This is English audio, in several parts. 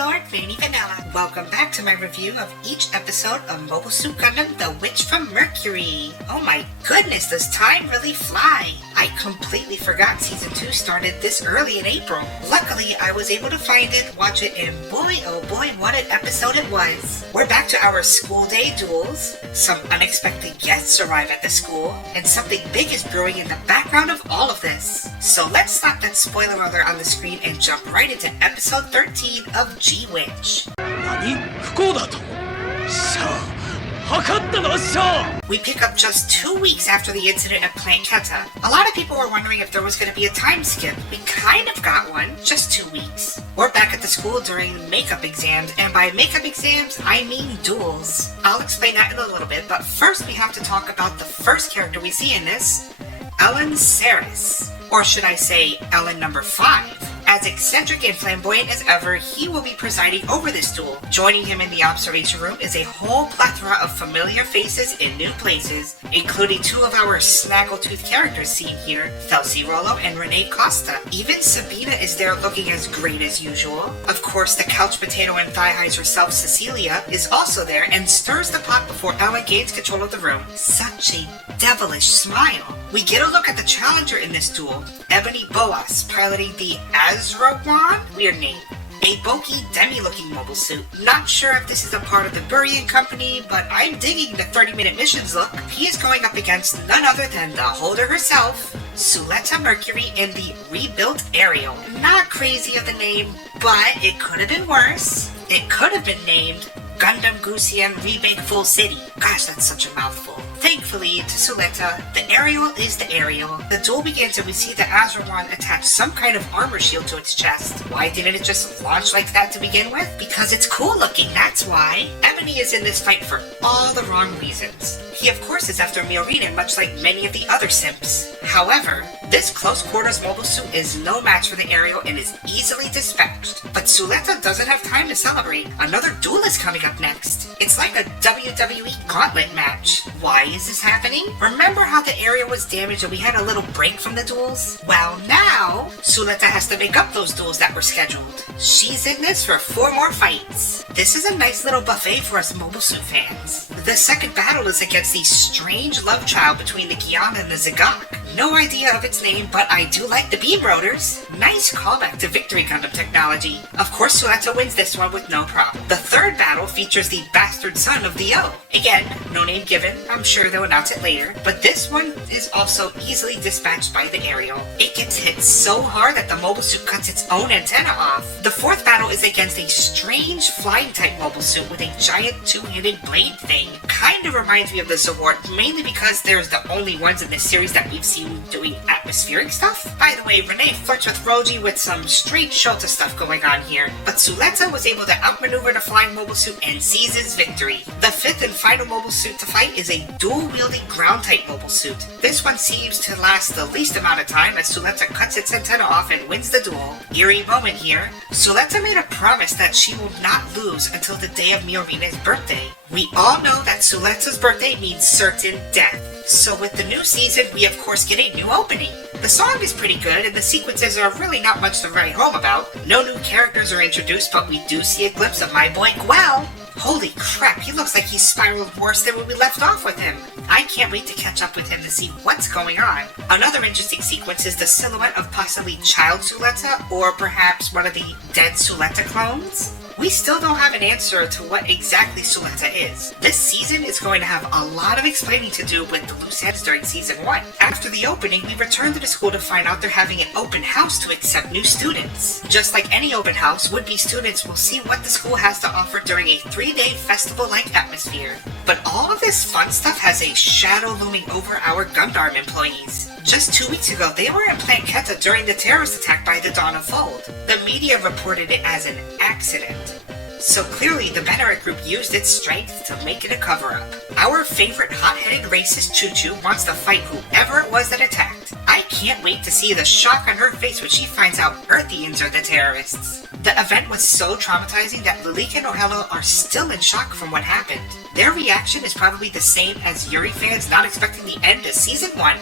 Lord Vanny Vanilla. Welcome back to my review of each episode of Mobile Suit Gundam The Witch from Mercury. Oh my goodness, does time really fly? I completely forgot Season 2 started this early in April. Luckily, I was able to find it, watch it, and boy oh boy, what an episode it was. We're back to our school day duels. Some unexpected guests arrive at the school, and something big is brewing in the background of all of this. So let's stop that spoiler alert on the screen and jump right into episode 13 of G-Witch. We pick up just 2 weeks after the incident at Plant Keta. A lot of people were wondering if there was going to be a time skip. We kind of got one, just 2 weeks. We're back at the school during makeup exams, and by makeup exams, I mean duels. I'll explain that in a little bit, but first we have to talk about the first character we see in this, Ellen Saris. Or should I say, Ellen number 5. As eccentric and flamboyant as ever, he will be presiding over this duel. Joining him in the observation room is a whole plethora of familiar faces in new places, including 2 of our snaggletooth characters seen here, Felsi Rollo and Renee Costa. Even Sabina is there looking as great as usual. Of course, the couch potato and thigh-highs herself, Cecilia, is also there and stirs the pot before Ellen gains control of the room. Such a devilish smile. We get a look at the challenger in this duel, Ebony Boas, piloting the Azrawan? Weird name. A bulky, demi-looking mobile suit. Not sure if this is a part of the Burian Company, but I'm digging the 30-minute missions look. He is going up against none other than the holder herself, Suletta Mercury, in the rebuilt Ariel. Not crazy of the name, but it could have been worse. It could have been named Gundam Gusian Rebake Full City. Gosh, that's such a mouthful. Thankfully, to Suletta, the Ariel is the Ariel. The duel begins and we see the Azrawan attach some kind of armor shield to its chest. Why didn't it just launch like that to begin with? Because it's cool looking, that's why. Ebony is in this fight for all the wrong reasons. He of course is after Miorine, much like many of the other simps. However, this close quarters mobile suit is no match for the Ariel and is easily dispatched. But Suletta doesn't have time to celebrate. Another duel is coming up next. It's like a WWE gauntlet match. Why is this happening? Remember how the area was damaged and we had a little break from the duels? Well, now Suletta has to make up those duels that were scheduled. She's in this for 4 more fights. This is a nice little buffet for us mobile suit fans. The second battle is against the strange love child between the Kiana and the Zagok. No idea of its name, but I do like the beam rotors. Nice callback to Victory Gundam technology. Of course, Suletta wins this one with no problem. The third battle features the bastard son of the O. Again, no name given. I'm sure they'll announce it later. But this one is also easily dispatched by the Ariel. It gets hit so hard that the mobile suit cuts its own antenna off. The fourth battle is against a strange flying type mobile suit with a giant 2-handed blade thing. Kind of reminds me of the Zaward, mainly because there's the only ones in this series that we've seen doing atmospheric stuff. By the way, Renee flirts with Roji with some straight Shota stuff going on here, but Suletta was able to outmaneuver the flying mobile suit and seizes victory. The fifth and final mobile suit to fight is a dual-wielding ground-type mobile suit. This one seems to last the least amount of time as Suletta cuts its antenna off and wins the duel. Eerie moment here. Suletta made a promise that she will not lose until the day of Miorine's birthday. We all know that Suletta's birthday means certain death. So with the new season, we of course get a new opening. The song is pretty good, and the sequences are really not much to write home about. No new characters are introduced, but we do see a glimpse of my boy Guel. Holy crap, he looks like he's spiraled worse than when we left off with him. I can't wait to catch up with him to see what's going on. Another interesting sequence is the silhouette of possibly child Suletta, or perhaps one of the dead Suletta clones. We still don't have an answer to what exactly Suletta is. This season is going to have a lot of explaining to do with the loose ends during Season 1. After the opening, we return to the school to find out they're having an open house to accept new students. Just like any open house, would-be students will see what the school has to offer during a 3-day festival-like atmosphere. But all of this fun stuff has a shadow looming over our Gundam employees. Just 2 weeks ago, they were in Plant Keta during the terrorist attack by the Dawn of Fold. The media reported it as an accident. So clearly, the Benneret group used its strength to make it a cover-up. Our favorite hot-headed racist Choo-Choo wants to fight whoever it was that attacked. I can't wait to see the shock on her face when she finds out Earthians are the terrorists. The event was so traumatizing that Lilika and Ohelo are still in shock from what happened. Their reaction is probably the same as Yuri fans not expecting the end of Season 1.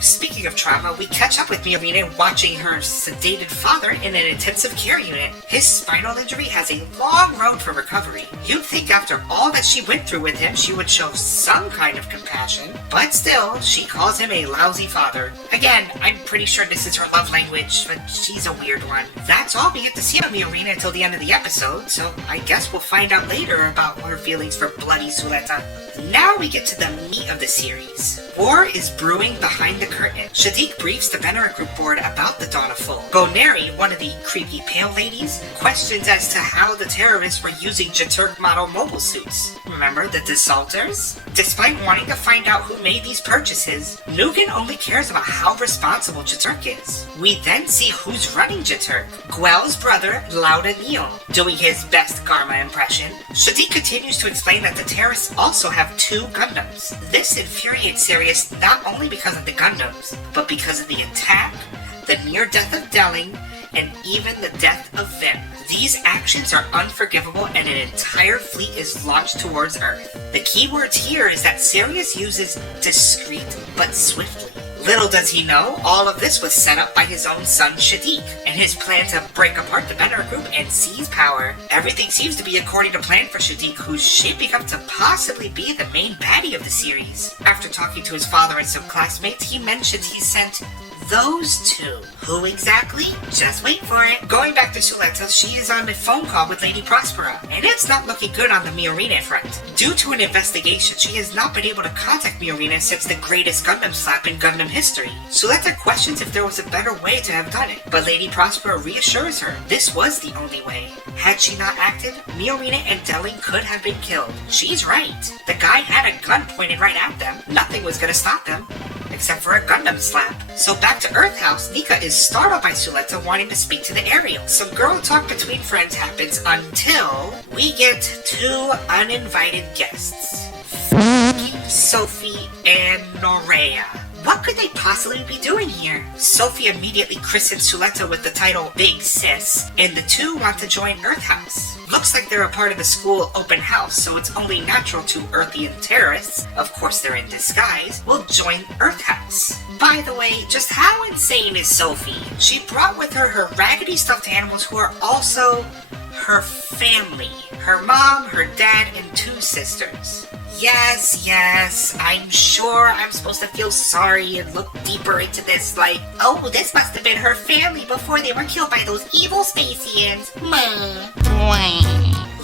Speaking speaking of trauma, we catch up with Miorine watching her sedated father in an intensive care unit. His spinal injury has a long road for recovery. You'd think after all that she went through with him, she would show some kind of compassion, but still, she calls him a lousy father. Again, I'm pretty sure this is her love language, but she's a weird one. That's all we get to see of Miorine until the end of the episode, so I guess we'll find out later about her feelings for bloody Suletta. Now we get to the meat of the series. War is brewing behind the curtain. Shadiq briefs the Benara Group board about the Dawn of Full. Boneri, one of the creepy pale ladies, questions as to how the terrorists were using Jaturk model mobile suits. Remember the Desalters? Despite wanting to find out who made these purchases, Nugan only cares about how responsible Jaturk is. We then see who's running Jaturk. Guel's brother, Lauda Neal, doing his best Karma impression. Shadiq continues to explain that the terrorists also have 2 Gundams. This infuriates Sirius not only because of the Gundams, but because of the attack, the near death of Delling, and even the death of Vim. These actions are unforgivable and an entire fleet is launched towards Earth. The key words here is that Sirius uses discreet but swiftly. Little does he know, all of this was set up by his own son Shadiq, and his plan to break apart the Benara Group and seize power. Everything seems to be according to plan for Shadiq, who's shaping up to possibly be the main baddie of the series. After talking to his father and some classmates, he mentions he sent those 2. Who exactly? Just wait for it. Going back to Suletta, she is on a phone call with Lady Prospera, and it's not looking good on the Miorine front. Due to an investigation, she has not been able to contact Miorine since the greatest Gundam slap in Gundam history. Suletta questions if there was a better way to have done it, but Lady Prospera reassures her this was the only way. Had she not acted, Miorine and Delling could have been killed. She's right. The guy had a gun pointed right at them. Nothing was gonna stop them, except for a Gundam slap. So back to Earth House, Nika is startled by Suletta wanting to speak to the Ariel. Some girl talk between friends happens until we get 2 uninvited guests. Sophie and Norea. What could they possibly be doing here? Sophie immediately christens Suletta with the title Big Sis, and the 2 want to join Earth House. Looks like they're a part of the school open house, so it's only natural to Earthian terrorists, of course they're in disguise, will join Earth House. By the way, just how insane is Sophie? She brought with her her raggedy stuffed animals who are also her family. Her mom, her dad, and 2 sisters. Yes, I'm sure I'm supposed to feel sorry and look deeper into this, like, oh, this must have been her family before they were killed by those evil Spacians.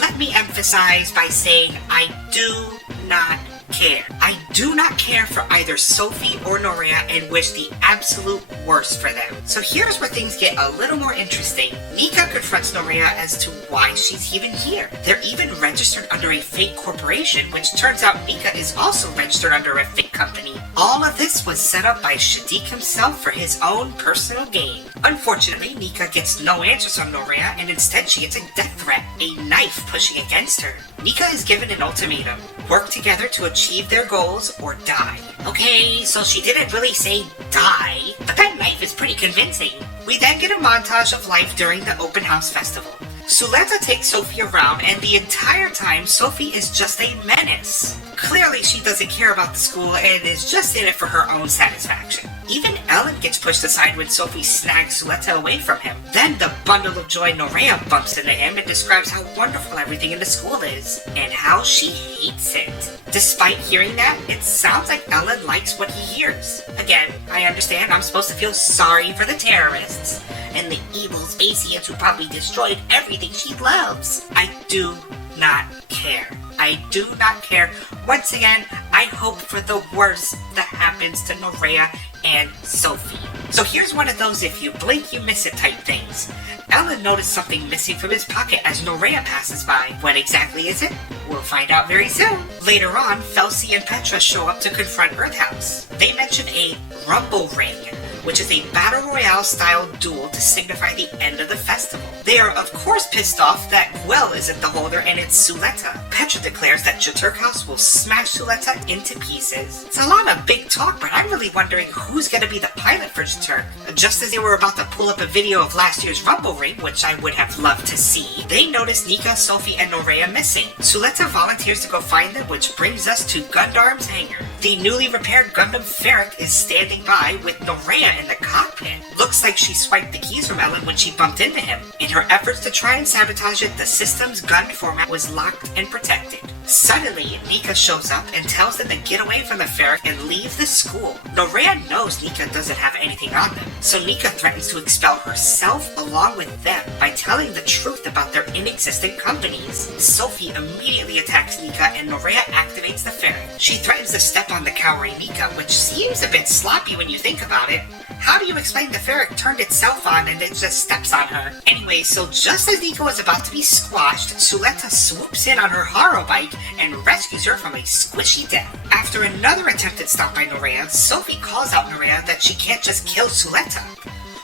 Let me emphasize by saying I do not care. I do not care for either Sophie or Norea and wish the absolute worst for them. So here's where things get a little more interesting. Nika confronts Norea as to why she's even here. They're even registered under a fake corporation, which turns out Nika is also registered under a fake company. All of this was set up by Shadiq himself for his own personal gain. Unfortunately, Nika gets no answers from Norea, and instead she gets a death threat, a knife pushing against her. Nika is given an ultimatum. Work together to achieve their goals or die. Okay, so she didn't really say die, but that knife is pretty convincing. We then get a montage of life during the open house festival. Suletta takes Sophie around, and the entire time Sophie is just a menace. Clearly she doesn't care about the school and is just in it for her own satisfaction. Even Ellen gets pushed aside when Sophie snags Suletta away from him. Then the bundle of joy Norea bumps into him and describes how wonderful everything in the school is, and how she hates it. Despite hearing that, it sounds like Ellen likes what he hears. Again, I understand I'm supposed to feel sorry for the terrorists, and the evil Spacians who probably destroyed everything she loves. I do not care. I do not care. Once again, I hope for the worst that happens to Norea and Sophie. So here's one of those if you blink you miss it type things. Ellen noticed something missing from his pocket as Norea passes by. What exactly is it? We'll find out very soon. Later on, Felsi and Petra show up to confront Earth House. They mention a rumble ring, which is a battle royale style duel to signify the end of the festival. They are of course pissed off that Guel isn't the holder and it's Suletta. Petra declares that Jaturk House will smash Suletta into pieces. It's a lot of big talk, but I'm really wondering who's gonna be the pilot for Jaturk. Just as they were about to pull up a video of last year's rumble ring, which I would have loved to see, they notice Nika, Sophie, and Norea missing. Suletta volunteers to go find them, which brings us to Gundarm's hangar. The newly repaired Gundam Ferric is standing by with Norea in the cockpit. Looks like she swiped the keys from Ellen when she bumped into him. In her efforts to try and sabotage it, the system's gun format was locked and protected. Suddenly, Nika shows up and tells them to get away from the Ferric and leave the school. Norea knows Nika doesn't have anything on them, so Nika threatens to expel herself along with them by telling the truth about their inexistent companies. Sophie immediately attacks Nika and Norea activates the Ferric. She threatens to step on the cowering Nika, which seems a bit sloppy when you think about it. How do you explain the Ferric turned itself on and it just steps on her? Anyway, so just as Nika was about to be squashed, Suletta swoops in on her Haro bike and rescues her from a squishy death. After another attempted stop by Norea, Sophie calls out Norea that she can't just kill Suletta,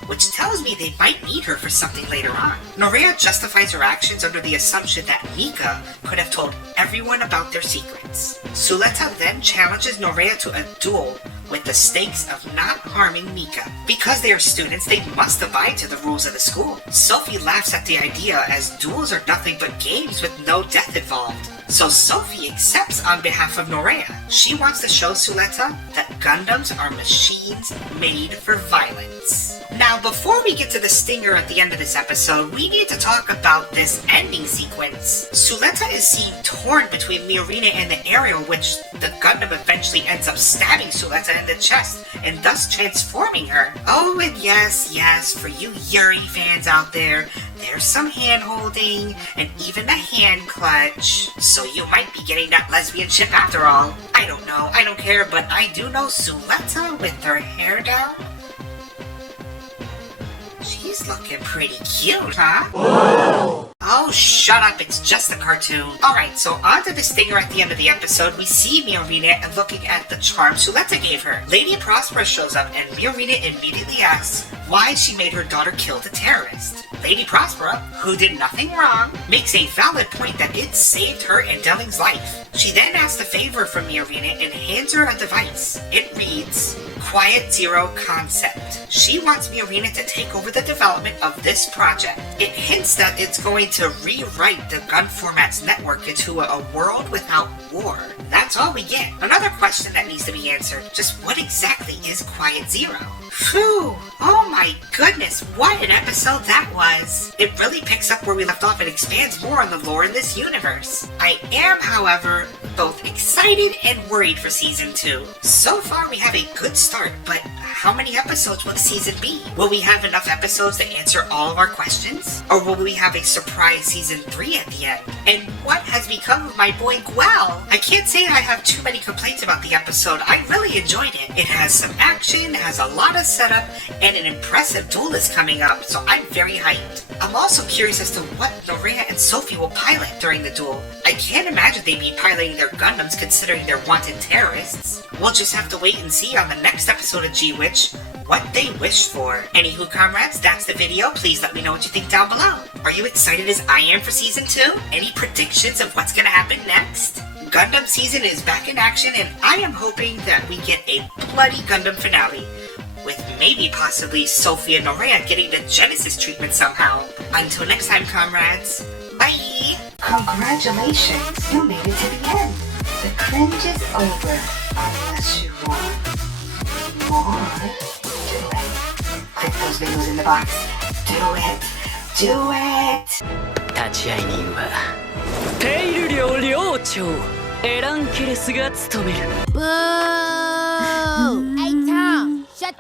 which tells me they might need her for something later on. Norea justifies her actions under the assumption that Nika could have told everyone about their secrets. Suletta then challenges Norea to a duel with the stakes of not harming Nika. Because they are students, they must abide to the rules of the school. Sophie laughs at the idea as duels are nothing but games with no death involved. So Sophie accepts on behalf of Norea. She wants to show Suletta that Gundams are machines made for violence. Now, before we get to the stinger at the end of this episode, we need to talk about this ending sequence. Suletta is seen torn between Miorina and the aerial, which the Gundam eventually ends up stabbing Suletta in the chest and thus transforming her. Oh, and yes, for you Yuri fans out there, there's some hand-holding and even a hand clutch. So you might be getting that lesbian ship after all. I don't know, I don't care, but I do know Suletta with her hair down. She's looking pretty cute, huh? Whoa. Oh, shut up, it's just a cartoon. Alright, so on to the stinger at the end of the episode. We see Miorina looking at the charm Suletta gave her. Lady Prospera shows up and Miorina immediately asks why she made her daughter kill the terrorist. Lady Prospera, who did nothing wrong, makes a valid point that it saved her and Delling's life. She then asks a favor from Miorina and hands her a device. It reads, Quiet Zero Concept. She wants Miorina to take over the development of this project. It hints that it's going to rewrite the gun format's network into a world without war. That's all we get. Another question that needs to be answered, just what exactly is Quiet Zero? Phew! Oh my goodness, what an episode that was! It really picks up where we left off and expands more on the lore in this universe. I am, however, both excited and worried for Season 2. So far we have a good start, but how many episodes will the season be? Will we have enough episodes to answer all of our questions? Or will we have a surprise Season 3 at the end? And what has become of my boy Guel? I can't say I have too many complaints about the episode. I really enjoyed it. It has some action, has a lot of setup, and an impressive duel is coming up, so I'm very hyped. I'm also curious as to what Norea and Sophie will pilot during the duel. I can't imagine they'd be piloting their Gundams considering they're wanted terrorists. We'll just have to wait and see on the next episode of G-Witch what they wish for. Anywho, comrades, that's the video. Please let me know what you think down below. Are you excited as I am for Season 2? Any predictions of what's gonna happen next? Gundam season is back in action, and I am hoping that we get a bloody Gundam finale, with maybe possibly Sophie and Norea getting the Genesis treatment somehow. Until next time, comrades. Bye! Congratulations, you made it to the end. The cringe is over, unless you want more. Do it. Click those videos in the box. Do it. Do it! 立ち会い人はペイル寮寮長エランケレスが務める。Boo! Hey Tom, shut